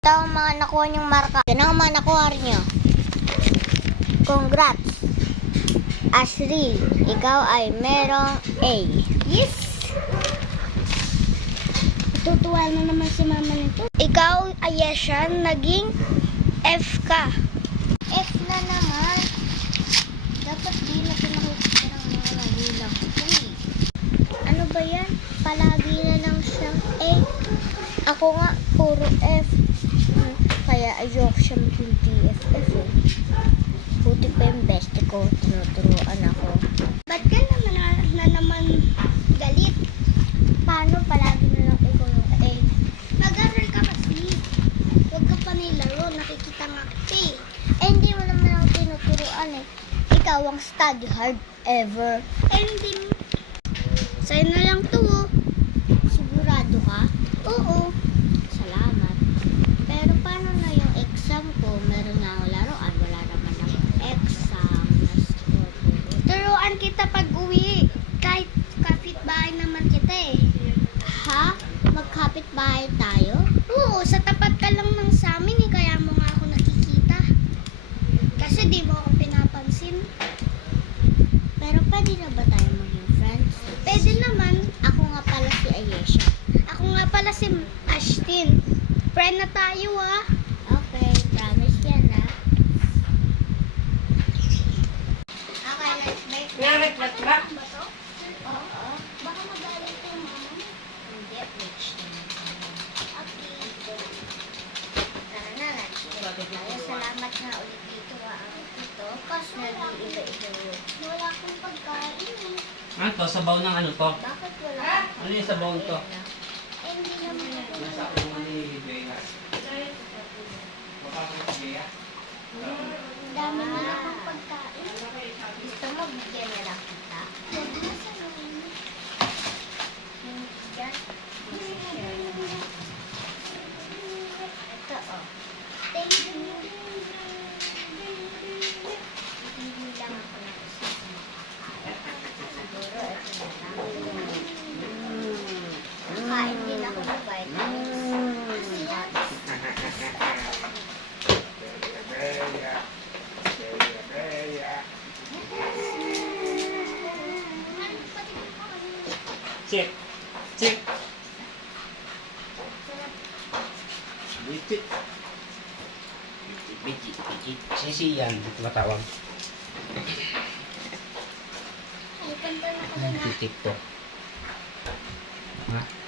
Ito ang mga nakuha niyong marka. Yan ang mga nakuha niyo. Congrats! Ashley, ikaw ay merong A. Yes! Tutuwa na naman si mama nito. Ikaw, Ayesha, naging F ka. F na naman. Dapat di na pinakikita ng mga magulang. Uy, ano ba yan? Palagi na lang siyang A. Ako nga, puro F. Kaya ayok siyang yung TFF eh. Buti pa yung bestie ko, tinuturuan ako. Ba't ka naman galit? Paano palagi na lang ikaw yung A? Mag-aral ka kasi. Huwag ka pa nilaro. Nakikita nga kasi. Hindi mo naman ako tinuturuan eh. Ikaw ang study hard ever. Hindi. Sa'yo na lang to. Sigurado ka? Oo. Salamat. Pero paano na yung exam ko? Meron na ako laruan. Wala naman ang exam. Turuan kita pag uwi. Kahit kapitbahay naman kita eh. Ha? Magkapit bahay tayo? Oo, sa tapat ka lang ng sa amin eh. Kaya mo nga ako nakikita. Kasi di mo ako pinapansin. Pero pwede na ba tayo maging friends? Pwede naman. Ako nga pala si Ayesha. Ako nga pala si Ashtin. Friend na tayo ah. Okay, promise yan ha. Okay, let's make Nanaglat ba? Ba to? Oo. Baka magalit yung mama mo. Hindi, rich naman. Okay. Tara na, let's make tayo. Salamat nga ulit dito ha. Ito, kasi nag-iiba-iba. Wala akong pagkain eh. Ano to? Sabaw ng ano to? Bakit wala kang Ano yung sabaw to? Eh, hindi naman ako Nasa ako naman ni Bea. Baka mo si Bea? Ang dami na akong pagkain. Gusto mo, bigyan na lang kita. Huwag na sa akin. Yung bigyan. Ito, oh. Thank you. Hindi lang ako na isa sa makakain. Siguro, ito na lang. Nakain din ako ng vitamins. Check. Check. Bitit. Bitit. Sisi yan. Matawag. Ay, kanta na pala na. Bitit to.